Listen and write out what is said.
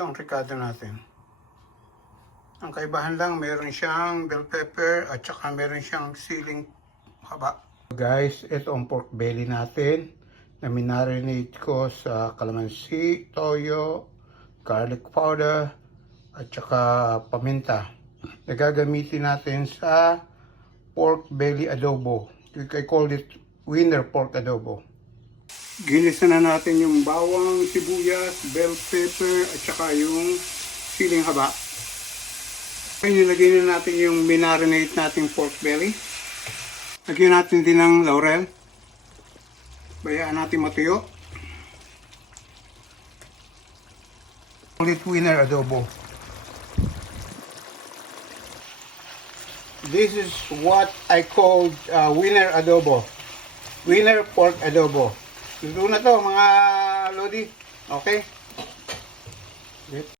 Ito ang ricado natin. Ang kaibahan lang, meron siyang bell pepper at saka meron siyang siling haba. Guys, ito ang pork belly natin na minarinate ko sa calamansi, toyo, garlic powder at saka paminta. Nagagamitin natin sa pork belly adobo. I call it winner pork adobo. Ginisa na natin yung bawang, sibuyas, bell pepper at saka yung siling haba. Ngayon nilagay na natin yung minarinate nating pork belly. Lagyan natin din ng laurel. Bayaan natin matuyo. Ulit winner adobo. This is what I call winner adobo. Winner pork adobo. Luto na to mga lodi. Okay?